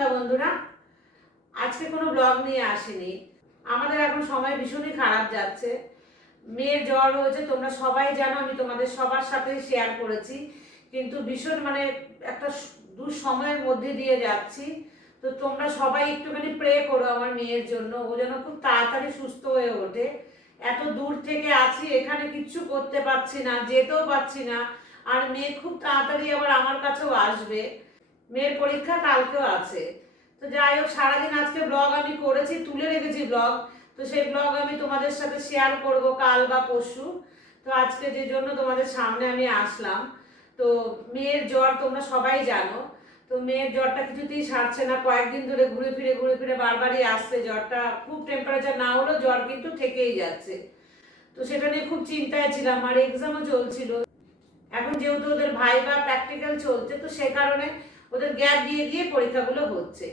সন্ধ্যা বন্ধুরা। আজকে কোনো ব্লগ নিয়ে আসিনি। আমাদের এখন সময় ভীষণই খারাপ যাচ্ছে। মেয়ের জ্বর হয়েছে, তোমরা সবাই জানো, আমি তোমাদের সবার সাথে শেয়ার করেছি। কিন্তু ভীষণ একটা দুঃসময়ের মধ্যে দিয়ে যাচ্ছি। তো তোমরা সবাই একটুখানি প্রে করো আমার মেয়ের জন্য, ও যেন খুব তাড়াতাড়ি সুস্থ হয়ে ওঠে। এত দূর থেকে আছি, এখানে কিচ্ছু করতে পারছি না, যেতেও পারছি না। আর মেয়ে খুব তাড়াতাড়ি আবার আমার কাছেও আসবে। মেয়ের পরীক্ষা কালকেও আছে। তো যাই হোক, সারাদিন আজকে ব্লগ আমি করেছি, তুলে রেখেছি ব্লগ। তো সেই ব্লগ আমি তোমাদের সাথে শেয়ার করব কাল বা পরশু। তো আজকে যে জন্য তোমাদের সামনে আমি আসলাম। তো মেয়ের জ্বর তোমরা সবাই জানো। তো মেয়ের জ্বরটা কিছুতেই সারছে না, কয়েকদিন ধরে ঘুরে ফিরে বারবারই আসছে জ্বরটা। খুব টেম্পারেচার না হলেও জ্বর কিন্তু থেকেই যাচ্ছে। তো সেটা নিয়ে খুব চিন্তায় ছিলাম, আর এক্সামও চলছিল। এখন যেহেতু ওদের ভাইবা প্র্যাকটিক্যাল চলছে, তো সে কারণে ওদের গ্যাপ দিয়ে দিয়ে পরীক্ষাগুলো হচ্ছে।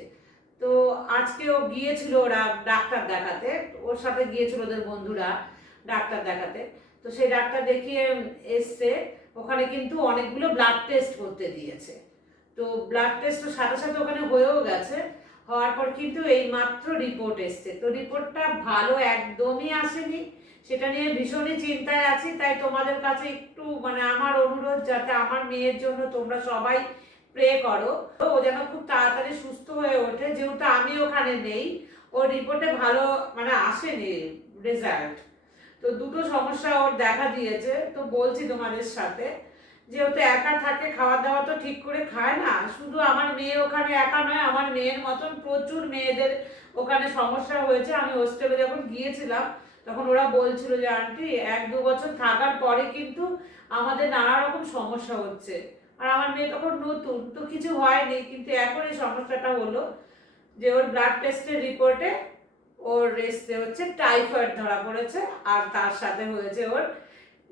তো আজকে ও গিয়েছিল ওরা ডাক্তার দেখাতে, ওর সাথে গিয়েছিল ওদের বন্ধুরা ডাক্তার দেখাতে। তো সেই ডাক্তার দেখিয়ে এসছে। ওখানে কিন্তু অনেকগুলো ব্লাড টেস্ট করতে দিয়েছে। তো ব্লাড টেস্টের সাথে সাথে ওখানে হয়েও গেছে। হওয়ার পর কিন্তু এই মাত্র রিপোর্ট এসছে। তো রিপোর্টটা ভালো একদমই আসেনি। সেটা নিয়ে ভীষণই চিন্তায় আছি। তাই তোমাদের কাছে একটু আমার অনুরোধ, যাতে আমার মেয়ের জন্য তোমরা সবাই প্রে করো, ও যেন খুব তাড়াতাড়ি সুস্থ হয়ে ওঠে। যেহেতু আমি ওখানে নেই, ওর রিপোর্টে ভালো আসেনি রেজাল্ট। তো দুটো সমস্যা ওর দেখা দিয়েছে। তো বলছি তোমাদের সাথে, যেহেতু একা থাকে, খাওয়া দাওয়া তো ঠিক করে খায় না। শুধু আমার মেয়ে ওখানে একা নয়, আমার মেয়ের মতন প্রচুর মেয়েদের ওখানে সমস্যা হয়েছে। আমি হোস্টেলে যখন গিয়েছিলাম, তখন ওরা বলছিল যে আন্টি, 1-2 বছর থাকার পরে কিন্তু আমাদের নানা রকম সমস্যা হচ্ছে। আর আমার মেয়ে তখন নতুন, তো কিছু হয়নি, কিন্তু এখন এই সমস্যাটা হলো যে ওর ব্লাড টেস্টের রিপোর্টে ওর এসে হচ্ছে টাইফয়েড ধরা পড়েছে। আর তার সাথে হয়েছে ওর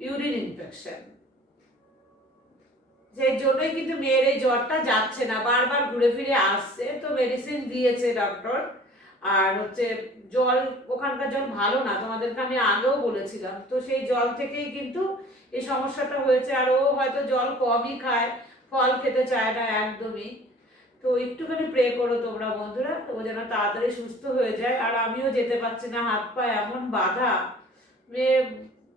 ইউরিন ইনফেকশন। সেই জন্যই কিন্তু মেয়ের এই জ্বরটা যাচ্ছে না, বারবার ঘুরে ফিরে আসছে। তো মেডিসিন দিয়েছে ডক্টর। আর হচ্ছে জল, ওখানকার জল ভালো না, তোমাদেরকে আমি আগেও বলেছিলাম। তো সেই জল থেকেই কিন্তু এই সমস্যাটা হয়েছে। আর ও হয়তো জল কমই খায়, ফল খেতে চায় না একদমই। তো একটুখানি প্রে করো তোমরা বন্ধুরা, ও যেন তাড়াতাড়ি সুস্থ হয়ে যায়। আর আমিও যেতে পারছি না, হাত পা এমন বাধা। মেয়ে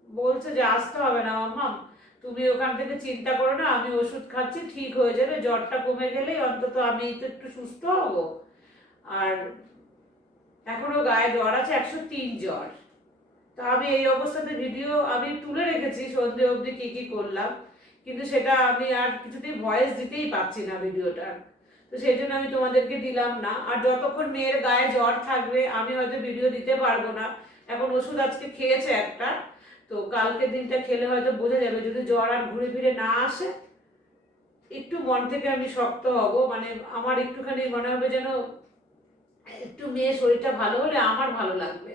বলছে যে আসতে হবে না মাম্মা, তুমি ওখান থেকে চিন্তা করো না, আমি ওষুধ খাচ্ছি, ঠিক হয়ে যাবে। জ্বরটা কমে গেলেই অন্তত আমি তো একটু সুস্থ হব। আর এখনো গায়ে জ্বর আছে, 103 জ্বর। তো আমি এই অবস্থাতে ভিডিও আমি তুলে রেখেছি সন্ধে অবধি কি কি করলাম, কিন্তু সেটা আমি আর কিছুতেই ভয়েস দিতেই পারছি না ভিডিওটার। তো সেই জন্য আমি তোমাদেরকে দিলাম না। আর যতক্ষণ মেয়ের গায়ে জ্বর থাকবে আমি হয়তো ভিডিও দিতে পারবো না। এখন ওষুধ আজকে খেয়েছে একটা, তো কালকের দিনটা খেলে হয়তো বোঝা যাবে। যদি জ্বর আর ঘুরে ফিরে না আসে, একটু মন থেকে আমি শক্ত হব। আমার একটুখানি মনে হবে যেন একটু মেয়ের শরীরটা ভালো হলে আমার ভালো লাগবে।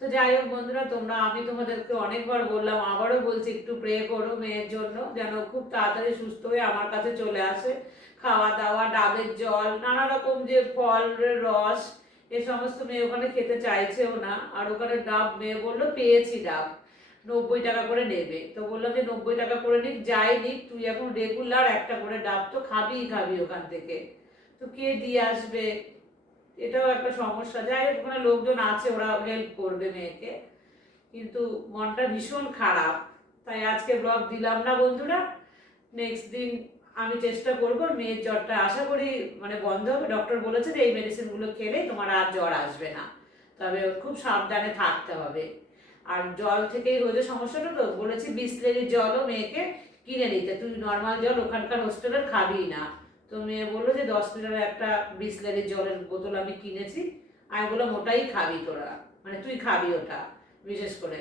তো যাই হোক বন্ধুরা, আমি তোমাদেরকে অনেকবার বললাম, আবারও বলছি, একটু প্রে করো মেয়ের জন্য, যেন খুব তাড়াতাড়ি সুস্থ হয়ে আমার কাছে চলে আসে। খাওয়া দাওয়া, ডাবের জল, নানা রকম যে ফলের রস, এ সমস্ত মেয়ে ওখানে খেতে চাইছেও না। আর ওখানে ডাব মেয়ে বললো পেয়েছি ডাব, 90 টাকা করে নেবে। তো বললাম যে 90 টাকা করে নিক, যাই নিক, তুই এখন রেগুলার একটা করে ডাব তো খাবি ওখান থেকে। তো কে দিয়ে আসবে, এটাও একটা সমস্যা। যাই হোক, ওখানে লোকজন আছে, ওরা হেল্প করবে মেয়েকে। কিন্তু মনটা ভীষণ খারাপ। তাই আজকে ব্লগ দিলাম না বন্ধুরা। নেক্সট দিন আমি চেষ্টা করব, মেয়ের জ্বরটা আশা করি বন্ধ হবে। ডক্টর বলেছে যে এই মেডিসিনগুলো খেলে তোমার আর জ্বর আসবে না, তবে খুব সাবধানে থাকতে হবে। আর জল থেকেই হয়েছে সমস্যাটা। তো বলেছি বিসলেরির জলও মেয়েকে কিনে নিতে, তুই নর্মাল জল ওখানকার হোস্টেলের খাবি না। তো মেয়ে বললো যে 10 লিটারের একটা বিসলেরির জলের বোতল আমি কিনেছি। আমি বললাম ওটাই খাবি তোরা, তুই খাবি ওটা বিশেষ করে।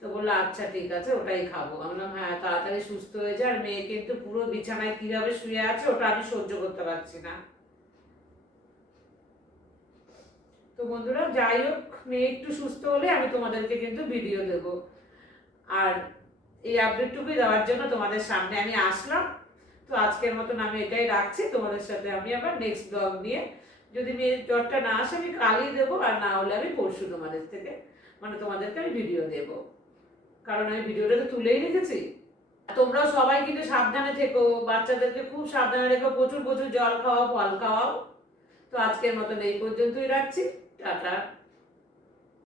তো বললো আচ্ছা ঠিক আছে, ওটাই খাবো। আমি বললাম হ্যাঁ, তাড়াতাড়ি সুস্থ হয়ে যায়। আর মেয়ে কিন্তু পুরো বিছানায় কিভাবে শুয়ে আছে, ওটা আমি সহ্য করতে পারছি না। তো বন্ধুরা যাই হোক, মেয়ে একটু সুস্থ হলে আমি তোমাদেরকে কিন্তু ভিডিও দেব। আর এই আপডেটটুকুই দেওয়ার জন্য তোমাদের সামনে আমি আসলাম। তো আজকের মতন আমি এটাই রাখছি। তোমাদের সাথে আমি আবার নেক্সট ব্লগ নিয়ে, যদি মেয়ের জ্বরটা না আসে আমি কালই দেবো, আর না হলে আমি পরশু তোমাদের থেকে তোমাদেরকে আমি ভিডিও দেবো। কারণ আমি ভিডিওটা তো তুলেই রেখেছি। তোমরাও সবাই কিন্তু সাবধানে থেকো, বাচ্চাদেরকে খুব সাবধানে রেখো, প্রচুর প্রচুর জল খাওয়াও, ফল খাওয়াও। তো আজকের মতন এই পর্যন্তই রাখছি। টাটা।